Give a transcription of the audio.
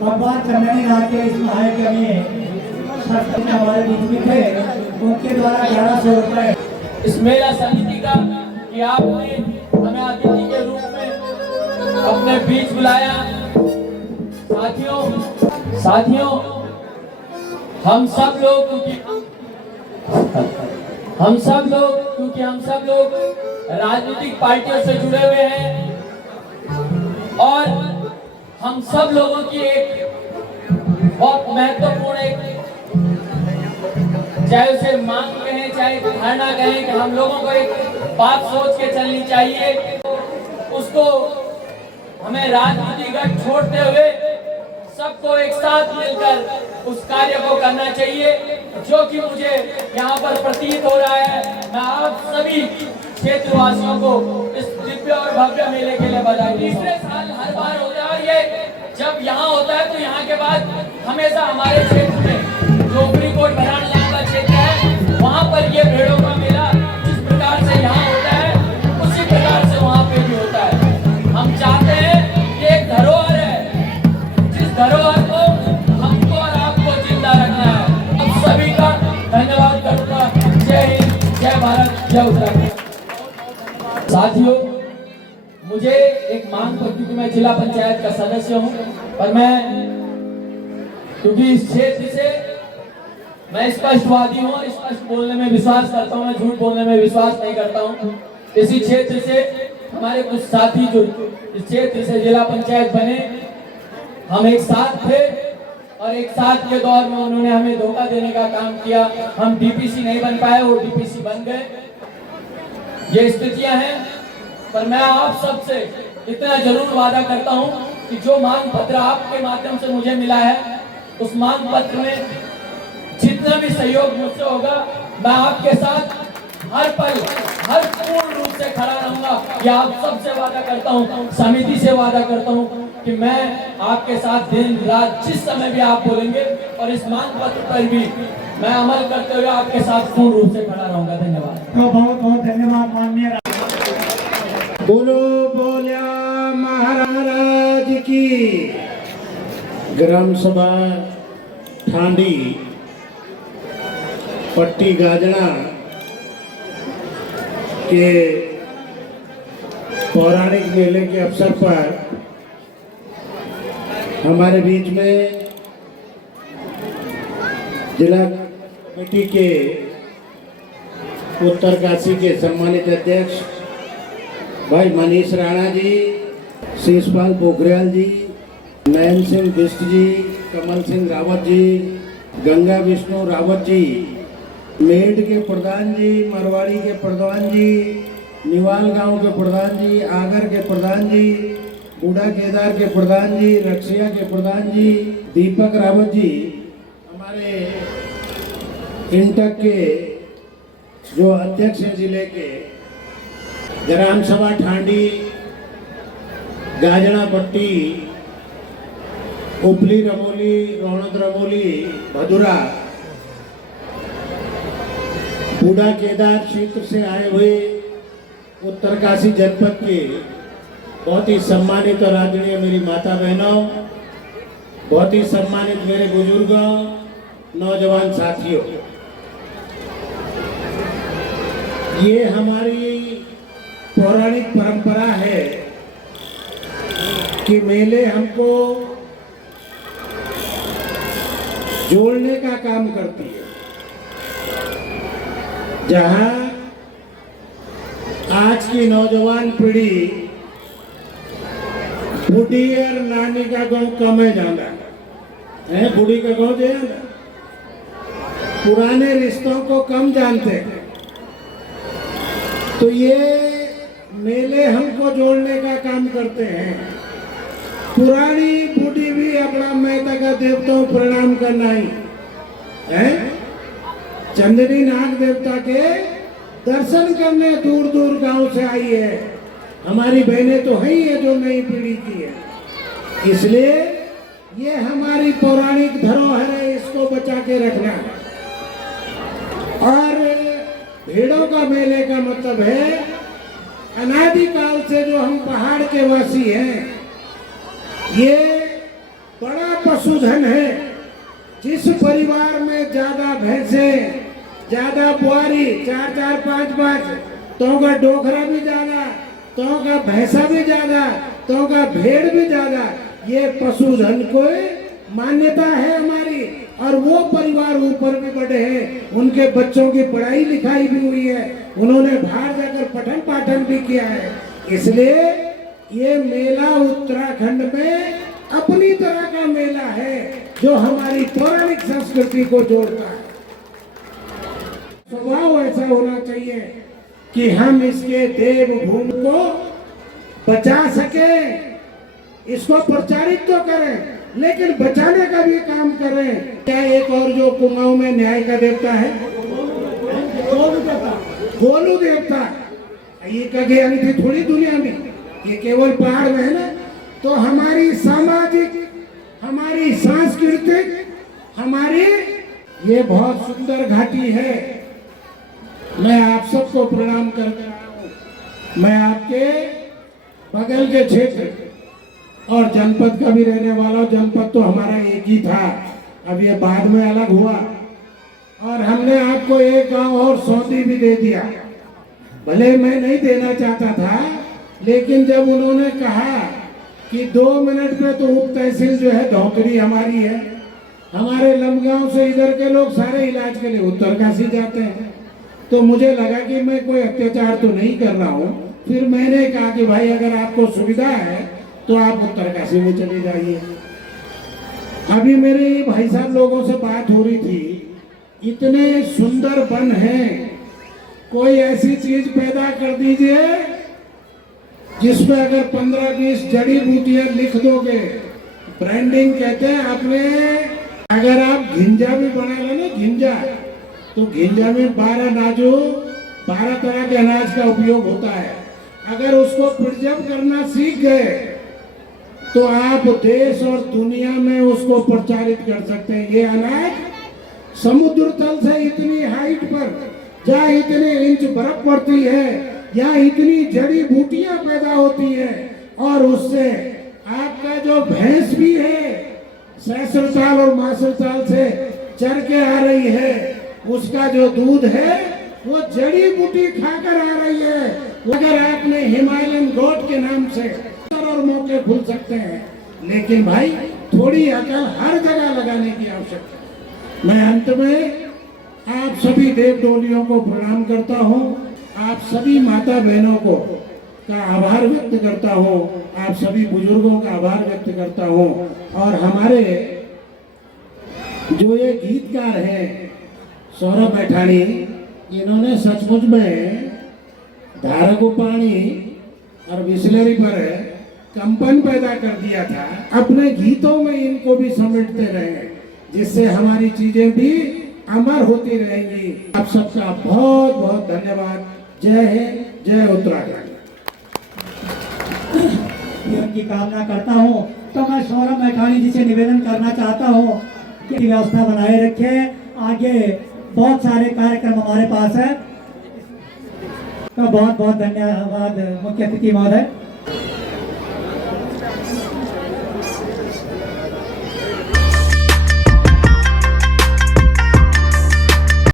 भगवान कल्याणी नाथ के इस महायज्ञ में हमारे बीच में थे, उनके द्वारा 1100 रुपए इस मेला समिति का कि आपने हमें अतिथि के रूप में अपने बीच बुलाया। साथियों हम सब लोग क्योंकि हम सब लोग राजनीतिक पार्टियों से जुड़े हुए हैं और हम सब लोगों की एक बहुत महत्वपूर्ण एक, चाहे उसे मांग कहें चाहे धारणा कहें, कि हम लोगों को एक बात सोच के चलनी चाहिए, उसको हमें राजनीति गठ छोड़ते हुए सबको एक साथ मिलकर उस कार्य को करना चाहिए, जो कि मुझे यहाँ पर प्रतीत हो रहा है। मैं आप सभी क्षेत्रवासियों को इस दिव्य और भव्य मेले के लिए बधाई देता हूं। तीसरे साल हर बार होता है, ये जब यहाँ होता है तो यहाँ के बाद हमेशा हमारे क्षेत्र में डोगरी कोट भरान नाम का क्षेत्र है, वहाँ पर ये भेड़ों का मेला जिस प्रकार से यहाँ होता है उसी प्रकार से वहाँ पे भी होता है। हम चाहते हैं कि एक धरोहर है, जिस धरोहर को हमको और आपको जिंदा रखना है। अब सभी का धन्यवाद करूँगा। जय हिंद, जय भारत, जय उत्तराखंड। साथियों, मुझे एक मांग पर, क्योंकि मैं जिला पंचायत का सदस्य हूं, पर क्योंकि इस क्षेत्र से मैं स्पष्टवादी हूं और स्पष्ट बोलने में विश्वास करता हूं, मैं झूठ बोलने में विश्वास नहीं करता हूं। इसी क्षेत्र से हमारे कुछ साथी जो इस क्षेत्र से जिला पंचायत बने, हम एक साथ थे और एक साथ के दौर में उन्होंने हमें धोखा देने का काम किया। हम डीपीसी नहीं बन पाए, वो डीपीसी बन गए। ये स्थितियां हैं, पर मैं आप सबसे इतना जरूर वादा करता हूं कि जो मांग पत्र आपके माध्यम से मुझे मिला है, उस मांग पत्र में जितना भी सहयोग मुझसे होगा, मैं आपके साथ हर पल हर पूर्ण रूप से खड़ा रहूंगा। ये आप सबसे वादा करता हूं, समिति से वादा करता हूं कि मैं आपके साथ दिन रात जिस समय भी आप बोलेंगे और इस मांग पत्र पर भी मैं अमल करते हुए आपके साथ पूर्ण रूप से खड़ा रहूंगा। धन्यवाद। तो बहुत बहुत धन्यवाद माननीय। बोलो बोलिया महाराज की। ग्राम सभा ठांडी पट्टी गाजना के पौराणिक मेले के अवसर पर हमारे बीच में जिला कमेटी के उत्तरकाशी के सम्मानित अध्यक्ष भाई मनीष राणा जी, शेषपाल पोखरियाल जी, नयन सिंह बिष्ट जी, कमल सिंह रावत जी, गंगा विष्णु रावत जी, मेड के प्रधान जी, मरवाड़ी के प्रधान जी, निवाल गांव के प्रधान जी, आगर के प्रधान जी, बूढ़ा केदार के प्रधान जी, रक्षिया के प्रधान जी, दीपक रावत जी, हमारे इंटक के जो अध्यक्ष हैं जिले के, ग्राम सभा ठांडी गाजना पट्टी उपली रमोली रौनक रमोली भदुरा बूढ़ा केदार क्षेत्र से आए हुए उत्तरकाशी जनपद के बहुत ही सम्मानित और आदरणीय मेरी माता बहनों, बहुत ही सम्मानित मेरे बुजुर्गों, नौजवान साथियों, ये हमारी पौराणिक परंपरा है कि मेले हमको जोड़ने का काम करती है। जहां आज की नौजवान पीढ़ी बूढ़ी और नानी का गाँव कम है जाना है, बूढ़ी का गाँव जो है, पुराने रिश्तों को कम जानते हैं। तो ये मेले हमको जोड़ने का काम करते हैं। पुरानी बूढ़ी भी अपना मेहता का देवताओं प्रणाम करना ही है। चंदनी नाग देवता के दर्शन करने दूर दूर गांव से आई है। हमारी बहनें तो है ही है जो नई पीढ़ी की है, इसलिए ये हमारी पौराणिक धरोहर है, इसको बचा के रखना। और भेड़ों का मेले का मतलब है अनादिकाल से जो हम पहाड़ के वासी हैं, ये बड़ा पशुधन है। जिस परिवार में ज्यादा भैंसे, ज्यादा बुआरी, 4-4, 5-5, तो का डोकरा भी ज्यादा, तो का भैंसा भी ज्यादा, तो का भेड़ भी ज्यादा, ये पशुधन को मान्यता है हमारी। और वो परिवार ऊपर भी बढ़े हैं, उनके बच्चों की पढ़ाई लिखाई भी हुई है, उन्होंने बाहर जाकर पठन पाठन भी किया है। इसलिए ये मेला उत्तराखंड में अपनी तरह का मेला है जो हमारी पौराणिक संस्कृति को जोड़ता है। स्वभाव ऐसा होना चाहिए कि हम इसके देवभूमि को बचा सके, इसको प्रचारित तो करें लेकिन बचाने का भी काम करें। क्या एक और जो कुमाऊं में न्याय का देवता है, गोलू देवता, ये कभी आई थी थोड़ी दुनिया में, ये केवल पहाड़ में है ना। तो हमारी सामाजिक, हमारी सांस्कृतिक, हमारी ये बहुत सुंदर घाटी है। मैं आप सबको प्रणाम करता हूँ। मैं आपके बगल के क्षेत्र और जनपद का भी रहने वाला। जनपद तो हमारा एक ही था, अब ये बाद में अलग हुआ और हमने आपको एक गांव और सौंदी भी दे दिया। भले मैं नहीं देना चाहता था, लेकिन जब उन्होंने कहा कि 2 मिनट में तो उप तहसील जो है धौतरी हमारी है, हमारे लमगांव से इधर के लोग सारे इलाज के लिए उत्तरकाशी जाते हैं, तो मुझे लगा कि मैं कोई अत्याचार तो नहीं कर रहा हूँ। फिर मैंने कहा कि भाई अगर आपको सुविधा है तो आप उत्तरकाशी में चले जाइए। अभी मेरे भाई साहब लोगों से बात हो रही थी, इतने सुंदर वन हैं, कोई ऐसी चीज पैदा कर दीजिए जिसमें अगर 15-20 जड़ी बूटियां लिख दोगे, ब्रांडिंग कहते हैं आपने। अगर आप घिंजा भी बना लो ना, घिंजा, तो घिंजा में 12 तरह के अनाज का उपयोग होता है। अगर उसको प्रिजर्व करना सीख गए तो आप देश और दुनिया में उसको प्रचारित कर सकते हैं। ये अनाज समुद्र तल से इतनी हाइट पर, जहाँ इतने इंच बर्फ पड़ती है, यहाँ इतनी जड़ी बूटियां पैदा होती है, और उससे आपका जो भैंस भी है सहस्त्र साल और मासर साल से चर के आ रही है, उसका जो दूध है वो जड़ी बूटी खाकर आ रही है। अगर आपने हिमालयन गोट के नाम से और मौके खुल सकते हैं, लेकिन भाई थोड़ी अकल हर जगह लगाने की आवश्यकता है। मैं अंत में आप सभी देव डोलियों को प्रणाम करता हूँ, आप सभी माता बहनों को का आभार व्यक्त करता हूँ, आप सभी बुजुर्गों का आभार व्यक्त करता हूँ। और हमारे जो ये गीतकार हैं सौरभ मैठाणी, इन्होंने सचमुच में धारागु पानी और बिस्लरी पर कंपन पैदा कर दिया था। अपने गीतों में इनको भी समेटते रहे, जिससे हमारी चीजें भी अमर होती रहेंगी। आप सबका बहुत बहुत धन्यवाद। जय हिंद, जय उत्तराखंड। की कामना करता हूँ। तो मैं सौरभ मैठाणी जी से निवेदन करना चाहता हूँ कि व्यवस्था बनाए रखें। आगे बहुत सारे कार्यक्रम हमारे पास है। तो बहुत बहुत धन्यवाद मुख्य अतिथि महोदय।